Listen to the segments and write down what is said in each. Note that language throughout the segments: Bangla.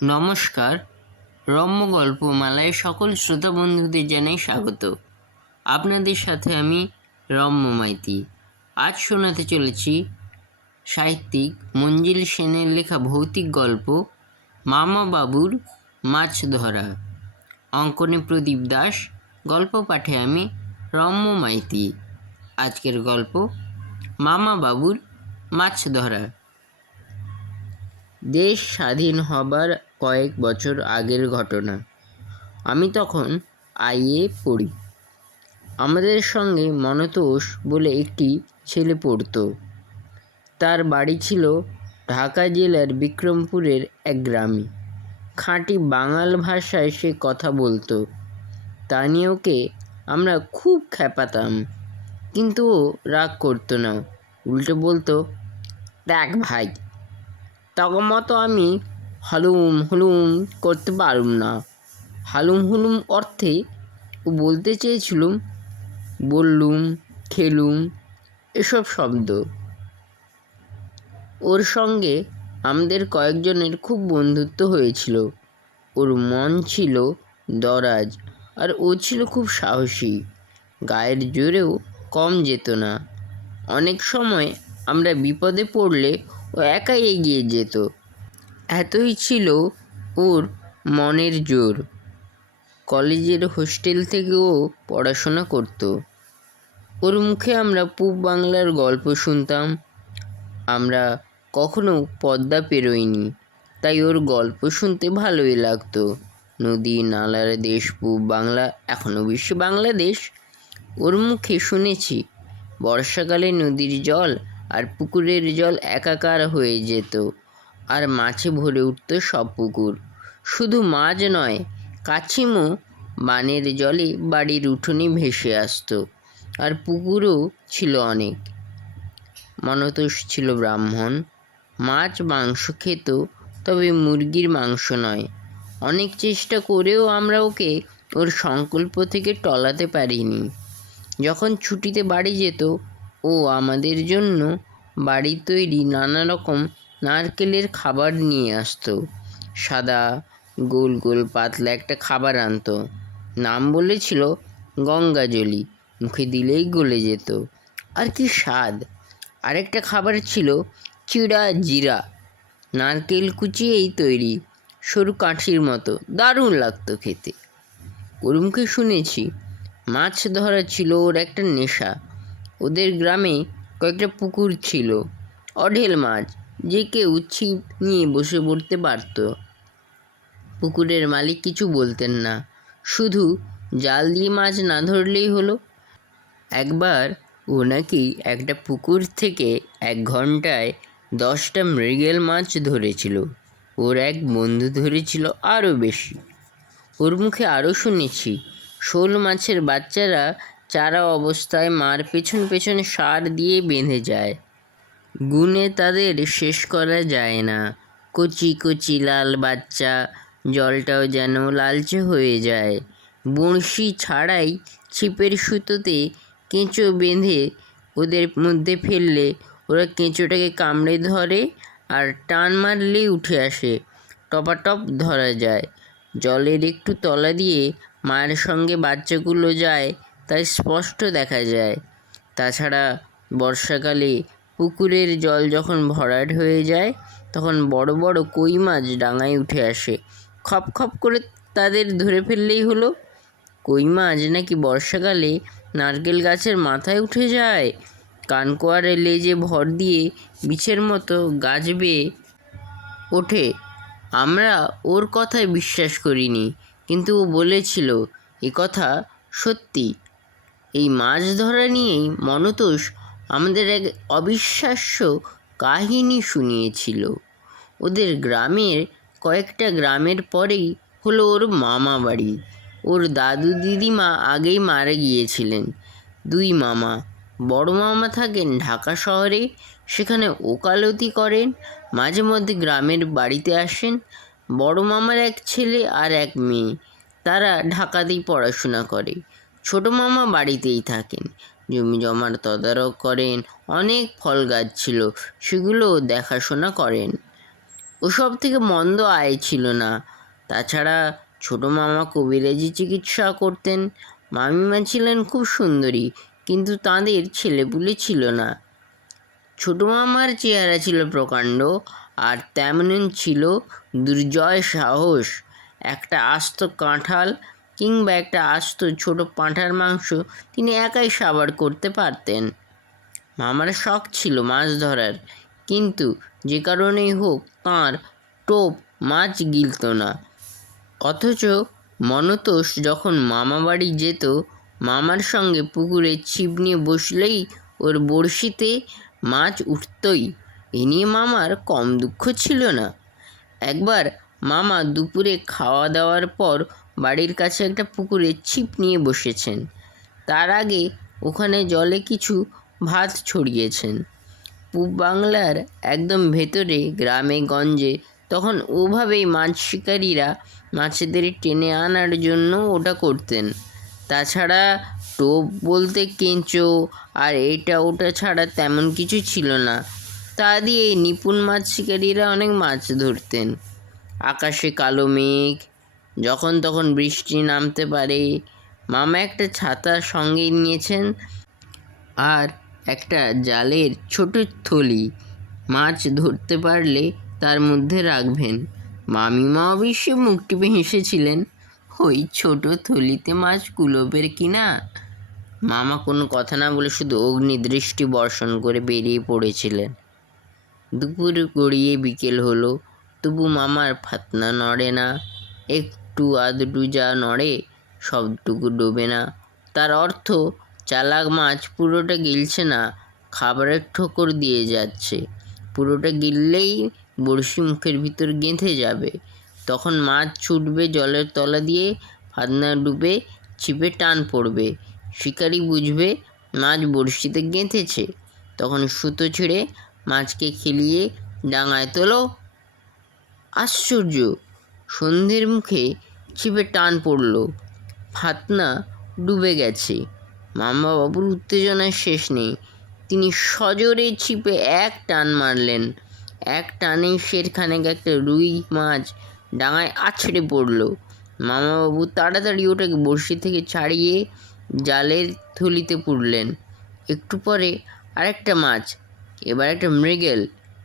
নমস্কার। রম্য গল্পমালায় সকল শ্রোতা বন্ধুদের জানাই স্বাগত। আপনাদের সাথে আমি রম্য মাইতি। আজ শোনাতে চলেছি সাহিত্যিক মঞ্জিল সেনের লেখা ভৌতিক গল্প মামা বাবুর মাছ ধরা। অঙ্কনে প্রদীপ দাস, গল্প পাঠে আমি রম্য মাইতি। আজকের গল্প মামা বাবুর মাছ ধরা। দেশ স্বাধীন হবার কয়েক বছর আগের ঘটনা। আমি তখন আইএ পড়ি। আমাদের সঙ্গে মনতোষ বলে একটি ছেলে পড়তো। তার বাড়ি ছিল ঢাকা জেলার বিক্রমপুরের এক গ্রামে। খাঁটি বাঙাল ভাষায় সে কথা বলতো। তা নিয়ে ওকে আমরা খুব খেপাতাম, কিন্তু ও রাগ করতো না। উল্টে বলতো, দেখ ভাই, তখন মতো আমি হালুম হুলুম করতে পারুম না। হালুম হুলুম অর্থে ও বলতে চেয়েছিলুম বললুম, খেলুম এসব শব্দ। ওর সঙ্গে আমাদের কয়েকজনের খুব বন্ধুত্ব হয়েছিল। ওর মন ছিল দরাজ, আর ও ছিল খুব সাহসী। গায়ের জোরেও কম যেত না। অনেক সময় আমরা বিপদে পড়লে ও একাই এগিয়ে যেত। এতই ছিল ওর মনের জোর। কলেজের হোস্টেল থেকেও পড়াশোনা করত। ওর মুখে আমরা পূব বাংলার গল্প শুনতাম। আমরা কখনো পদ্মা পেরোইনি, তাই ওর গল্প শুনতে ভালোই লাগতো। নদী নালার দেশ পূব বাংলা, এখনও বিশ্ব বাংলাদেশ। ওর মুখে শুনেছি বর্ষাকালে নদীর জল আর পুকুরের জল একাকার হয়ে যেত, আর মাছে ভরে উঠত সব পুকুর। শুধু মাছ নয়, কাছিমও বানের জলে বাড়ির উঠোনে ভেসে আসতো, আর পুকুরও ছিল অনেক। মনতোষ ছিল ব্রাহ্মণ। মাছ মাংস খেত, তবে মুরগির মাংস নয়। অনেক চেষ্টা করেও আমরা ওকে ওর সংকল্প থেকে টলাতে পারিনি। যখন ছুটিতে বাড়ি যেত, ও আমাদের জন্য বাড়ির তৈরি নানা রকম নারকেলের খাবার নিয়ে আসতো। সাদা গোল গোল পাতলা একটা খাবার আনতো। নাম বলেছিল গঙ্গাজলি। মুখে দিলেই গলে যেত। আর কি স্বাদ! আরেকটা খাবার ছিল চিড়া জিরা, নারকেল কুচিয়েই তৈরি, সরু কাঠির মতো। দারুণ লাগতো খেতে। ওর মুখে শুনেছি মাছ ধরা ছিল ওর একটা নেশা। ওদের গ্রামে কয়েকটা পুকুর ছিল, অঢেল মাছ, যে কেউ ছিপ নিয়ে বসে পড়তে পারত। পুকুরের মালিক কিছু বলতেন না, শুধু জাল দিয়ে মাছ না ধরলেই হলো। একবার ও নাকি একটা পুকুর থেকে 1 ঘন্টায় 10টা মৃগেল মাছ ধরেছিল। ওর এক বন্ধু ধরেছিল আরও বেশি। ওর মুখে আরও শুনেছি শোল মাছের বাচ্চারা চারা অবস্থায় মার পেছন পেছনে সার দিয়ে বেঁধে যায়। গুণে তাদের শেষ করা যায় না। কচি কচি লাল বাচ্চা, জলটাও যেন লালচে হয়ে যায়। বড়শি ছাড়াই ছিপের সুতোতে কেঁচো বেঁধে ওদের মধ্যে ফেললে ওরা কেঁচোটাকে কামড়ে ধরে, আর টান মারলেই উঠে আসে। টপাটপ ধরা যায়। জলের একটু তলা দিয়ে মায়ের সঙ্গে বাচ্চাগুলো যায়, তাই স্পষ্ট দেখা যায়। তাছাড়া বর্ষাকালে পুকুরের জল যখন ভরাট হয়ে যায়, তখন বড় বড় কই মাছ ডাঙায় উঠে আসে। খপ খপ করে তাদের ধরে ফেললেই হলো। কই মাছ নাকি বর্ষাকালে নারকেল গাছের মাথায় উঠে যায়, কানকোয়ারে লেজে ভর দিয়ে বিছের মতো গাছ বেয়ে ওঠে। আমরা ওর কথায় বিশ্বাস করিনি, কিন্তু ও বলেছিল এ কথা সত্যি। এই মাছ ধরা নিয়েই মনতোষ আমাদের এক অবিশ্বাস্য কাহিনী শুনিয়েছিল। ওদের গ্রামের কয়েকটা গ্রামের পরেই হলো ওর মামা বাড়ি। ওর দাদু দিদিমা আগেই মারা গিয়েছিলেন। 2 মামা। বড় মামা থাকেন ঢাকা শহরে, সেখানে ওকালতি করেন। মাঝে মধ্যে গ্রামের বাড়িতে আসেন। বড় মামার এক ছেলে আর এক মেয়ে, তারা ঢাকাতেই পড়াশোনা করে। ছোট মামা বাড়িতেই থাকেন, জমি জমার তদারক করেন। অনেক ফল গাছ ছিল, সেগুলো দেখাশোনা করেন। ওসব থেকে মন্দ আয় ছিল না। তাছাড়া ছোট মামা কবিরাজি চিকিৎসা করতেন। মামিমা ছিলেন খুব সুন্দরী, কিন্তু তাঁদের ছেলেপুলে ছিল না। ছোট মামার চেহারা ছিল প্রকাণ্ড, আর তেমন ছিল দুর্জয় সাহস। একটা আস্ত কাঁঠাল কিংবা একটা আস্ত ছোট পাঁঠার মাংস তিনি একাই সাবার করতে পারতেন। মামার শখ ছিল মাছ ধরার, কিন্তু যে কারণেই হোক তাঁর টোপ মাছ গিলত না। অথচ মনতোষ যখন মামা বাড়ি যেত, মামার সঙ্গে পুকুরে ছিপ নিয়ে বসলেই ওর বড়শিতে মাছ উঠতই। এ নিয়ে মামার কম দুঃখ ছিল না। একবার মামা দুপুরে খাওয়া দাওয়ার পর বাড়ির কাছে একটা পুকুরে ছিপ নিয়ে বসেছেন। তার আগে ওখানে জলে কিছু ভাত ছড়িয়েছেন। পূব বাংলার একদম ভেতরে গ্রামে গঞ্জে তখন ওভাবেই মাছ শিকারীরা মাছেদের টেনে আনার জন্য ওটা করতেন। তাছাড়া টোপ বলতে কেঁচো আর এটা ওটা ছাড়া তেমন কিছু ছিল না। তা দিয়ে নিপুণ মাছ শিকারীরা অনেক মাছ ধরতেন। আকাশে কালো মেঘ, যখন তখন বৃষ্টি নামতে পারে। মামা একটা ছাতা সঙ্গে নিয়েছেন আর একটা জালের ছোট থলি। মাছ ধরতে পারলে তার মধ্যে রাখবেন। মামিমা অবশ্যই মুখ টিপে হেসেছিলেন। ওই ছোট থলিতে মাছ কুলোবের কিনা। মামা কোনো কথা না বলে শুধু অগ্নিদৃষ্টি বর্ষণ করে বেরিয়ে পড়েছিলেন। দুপুর গড়িয়ে বিকেল হলো, তবু মামার ফাতনা নড়ে না। একটু আধটু যা নড়ে সবটুকু ডোবে না। তার অর্থ চালাক মাছ পুরোটা গিলছে না, খাবারের ঠোকর দিয়ে যাচ্ছে। পুরোটা গিললেই বড়শি মুখের ভিতর গেঁথে যাবে। তখন মাছ ছুটবে জলের তলা দিয়ে, ফাতনা ডুবে ছিপে টান পড়বে। শিকারি বুঝবে মাছ বড়শিতে গেঁথেছে, তখন সুতো ছিঁড়ে মাছকে খেলিয়ে ডাঙায় তোলো। আশ্চর্য! সন্ধ্যের মুখে ছিপে টান পড়ল, ফাতনা ডুবে গেছে। মামাবাবুর উত্তেজনার শেষ নেই। তিনি সজোরে ছিপে এক টান মারলেন। এক টানেই সেরখানেক একটা রুই মাছ ডাঙায় আছড়ে পড়ল। মামাবাবু তাড়াতাড়ি ওটাকে বড়শি থেকে ছাড়িয়ে জালের থলিতে পুরলেন। একটু পরে আরেকটা মাছ, এবার একটা মৃগেল,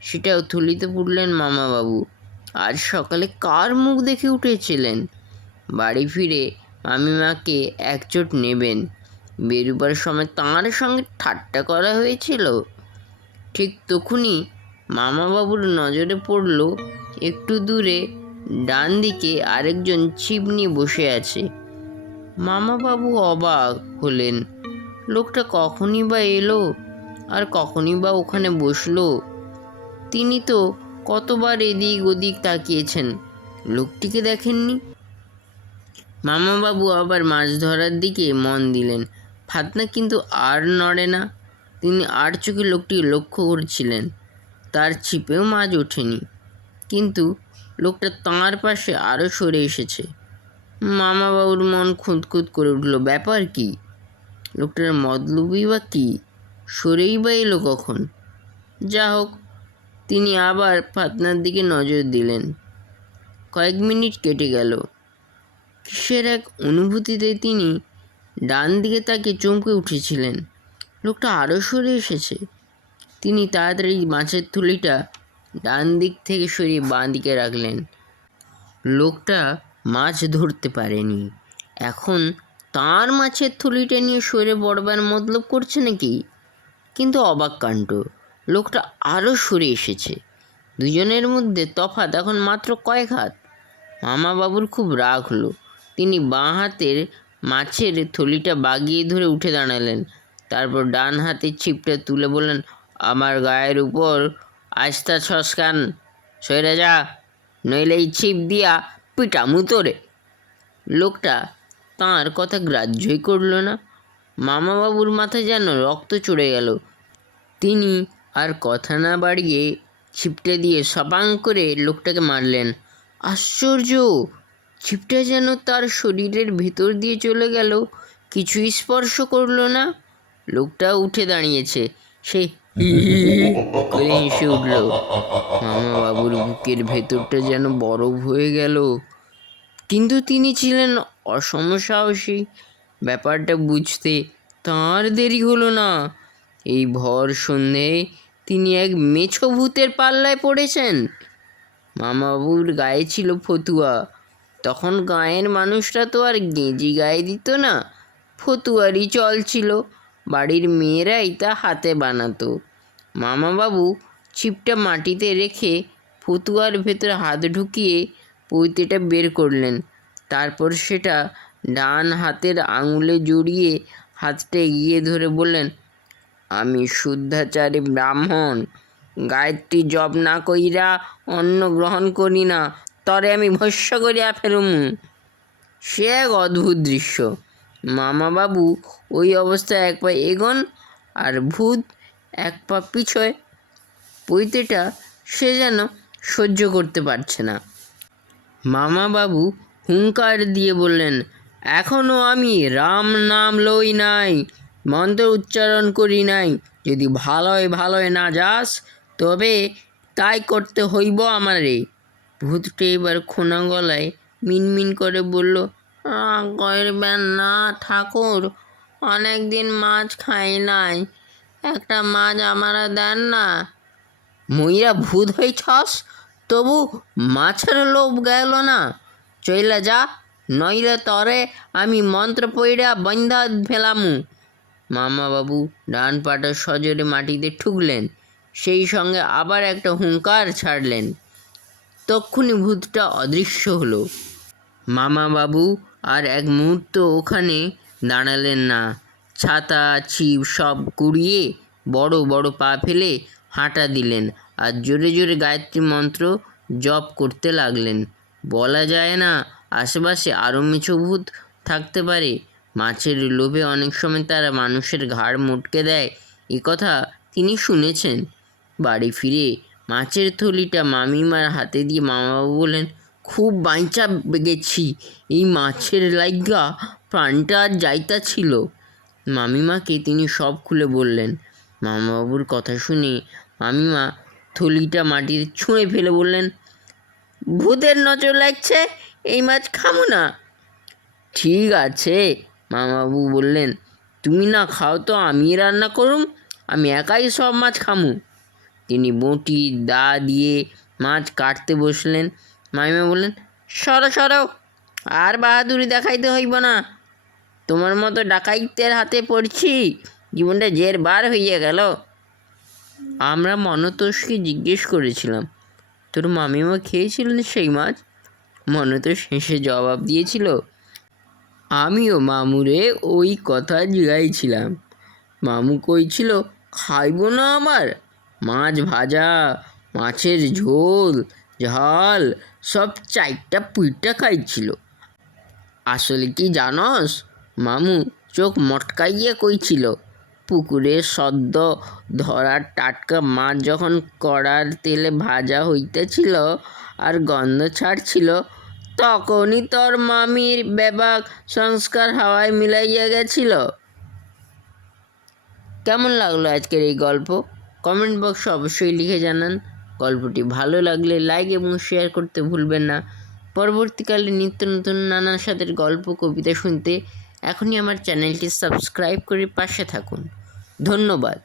সেটাও থলিতে পুরলেন মামাবাবু। আজ সকালে কার মুখ দেখে উঠেছিলেন? বাড়ি ফিরে মামিমাকে একচোট নেবেন। বেরুবার সময় তাঁর সঙ্গে ঠাট্টা করা হয়েছিল। ঠিক তখনই মামাবাবুর নজরে পড়ল একটু দূরে ডান দিকে আরেকজন ছিপ নিয়ে বসে আছে। মামাবাবু অবাক হলেন। লোকটা কখনই বা এলো আর কখনই বা ওখানে বসলো? তিনি তো কতবার এদিক ওদিক তাকিয়েছেন, লোকটিকে দেখেননি। মামাবাবু আবার মাছ ধরার দিকে মন দিলেন। ফাতনা কিন্তু আর নড়ে না। তিনি আর চোখে লোকটিকে লক্ষ্য করছিলেন। তার ছিপেও মাছ ওঠেনি, কিন্তু লোকটা তাঁর পাশে আরও সরে এসেছে। মামাবাবুর মন খুঁতখুত করে উঠল। ব্যাপার কি? লোকটার মতলবই বা কী? সরেই বা এলো কখন? যা হোক, তিনি আবার ফাতনার দিকে নজর দিলেন। কয়েক মিনিট কেটে গেল। কিসের এক অনুভূতিতে তিনি ডান দিকে তাকে চমকে উঠেছিলেন। লোকটা আরও সরে এসেছে। তিনি তাড়াতাড়ি মাছের থলিটা ডান দিক থেকে সরিয়ে বাঁ দিকে রাখলেন। লোকটা মাছ ধরতে পারেনি। এখন তাঁর মাছের থলিটা নিয়ে সরে পড়বার মতলব করছে নাকি? কিন্তু অবাক কাণ্ড, লোকটা আরও সরে এসেছে। দুজনের মধ্যে তফাৎ এখন মাত্র কয়েক হাত। মামাবাবুর খুব রাগ হলো। তিনি বাঁ হাতের মাছের থলিটা বাগিয়ে ধরে উঠে দাঁড়ালেন। তারপর ডান হাতে ছিপটা তুলে বললেন, আমার গায়ের উপর আস্থা ছসকান, সইরে যা, নইলে এই ছিপ দিয়া পিটামু তোরে। লোকটা তাঁর কথা গ্রাহ্যই করল না। মামাবাবুর মাথায় যেন রক্ত চড়ে গেল। তিনি আর কথা না বাড়িয়ে ছিপটা দিয়ে সপাং করে লোকটাকে মারলেন। আশ্চর্য! ছিপটা যেন তার শরীরের ভেতর দিয়ে চলে গেল, কিছুই স্পর্শ করল না। লোকটা উঠে দাঁড়িয়েছে। সে হি হি হি করে হেসে উঠল। মামা বাবুর বুকের ভেতরটা যেন বরফ হয়ে গেল, কিন্তু তিনি ছিলেন অসমসাহসী। ব্যাপারটা বুঝতে তাঁর দেরি হলো না। এই ভর সন্ধ্যেয় তিনি এক মেছো ভূতের পাল্লায় পড়েছেন। মামাবাবুর গায়ে ছিল ফতুয়া। তখন গাঁয়ের মানুষরা তো আর গেঁজি গায়ে দিত না, ফতুয়ারই চল ছিল। বাড়ির মেয়েরাই তা হাতে বানাতো। মামাবাবু ছিপটা মাটিতে রেখে ফতুয়ার ভেতরে হাত ঢুকিয়ে পৈতেটা বের করলেন। তারপর সেটা ডান হাতের আঙুলে জড়িয়ে হাতটা এগিয়ে ধরে বললেন, আমি শুদ্ধাচারী ব্রাহ্মণ, গায়ত্রী জপ না কইরা অন্ন গ্রহণ করি না, তরে আমি ভস্য করিয়া ফেলুম। সে এক অদ্ভুত দৃশ্য। মামাবাবু ওই অবস্থায় এক পা এগোন আর ভূত এক পা পিছয়। পৈতেটা সে যেন সহ্য করতে পারছে না। মামাবাবু হুঙ্কার দিয়ে বললেন, এখনও আমি রাম নাম লই নাই, মন্ত্র উচ্চারণ করি নাই। যদি ভালোয় ভালোয় না যাস তবে তাই করতে হইব আমারে। ভূতটা এবার খোনা গলায় মিনমিন করে বলল, করবেন না ঠাকুর, অনেক দিন মাছ খাই নাই, একটা মাছ আমারা দেন না। মইরা ভূত হইছস, তবু মাছের লোভ গেল না। চইলা যা, নইলে তরে আমি মন্ত্র পইড়া বন্ধা ফেলামু। মামাবাবু ডান পাটা সজোরে মাটিতে ঠুকলেন, সেই সঙ্গে আবার একটা হুঙ্কার ছাড়লেন। তক্ষুনি ভূতটা অদৃশ্য হলো। মামাবাবু আর এক মুহূর্ত ওখানে দাঁড়ালেন না। ছাতা ছিপ সব কুড়িয়ে বড় বড় পা ফেলে হাঁটা দিলেন আর জোরে জোরে গায়ত্রী মন্ত্র জপ করতে লাগলেন। বলা যায় না আশেপাশে আরও মেছো ভূত থাকতে পারে। মাছের লোভে অনেক সময় তারা মানুষের ঘাড় মটকে দেয়, এ কথা তিনি শুনেছেন। বাড়ি ফিরে মাছের থলিটা মামিমার হাতে দিয়ে মামাবাবু বললেন, খুব বাইচা গেছি, এই মাছের লাইগা প্রাণটা আর যাইতা ছিল। মামিমাকে তিনি সব খুলে বললেন। মামাবাবুর কথা শুনে মামিমা থলিটা মাটিতে ছুঁড়ে ফেলে বললেন, ভূতের নজর লাগছে, এই মাছ খামো না। ঠিক আছে, মামাবাবু বললেন, তুমি না খাও তো আমি রান্না করুম, আমি একাই সব মাছ খামু। তিনি বঁটি দা দিয়ে মাছ কাটতে বসলেন। মামিমা বললেন, সরো সরো, আর বাহাদুরি দেখাইতে হইব না, তোমার মতো ডাকাইতের হাতে পড়ছি, জীবনটা জের বার হইয়া গেল। আমরা মনতোষকে জিজ্ঞেস করেছিলাম, তোর মামিমা খেয়েছিলেন সেই মাছ? মনতোষ হেসে জবাব দিয়েছিল, আমিও মামুরে ওই কথা জিগাইছিলাম। মামু কইছিল, খাইব না আবার? মাছ ভাজা, মাছের ঝোল, ঝাল সব চারটা পুইটা খাইছিল। আসলে কি জানস, মামু চোখ মটকাইয়া কইছিল, পুকুরে সদ্য ধরা টাটকা মাছ যখন কড়ার তেলে ভাজা হইতেছিল আর গন্ধ ছাড়ছিল, তখনই তোর মামির বেবাক সংস্কার হাওয়ায় মিলাইয়া গেছিল। কেমন লাগলো আজকের এই গল্প? কমেন্ট বক্সে অবশ্যই লিখে জানান। গল্পটি ভালো লাগলে লাইক এবং শেয়ার করতে ভুলবেন না। পরবর্তীকালে নিত্য নতুন নানা স্বাদের গল্প কবিতা শুনতে এখনই আমার চ্যানেলটি সাবস্ক্রাইব করে পাশে থাকুন। ধন্যবাদ।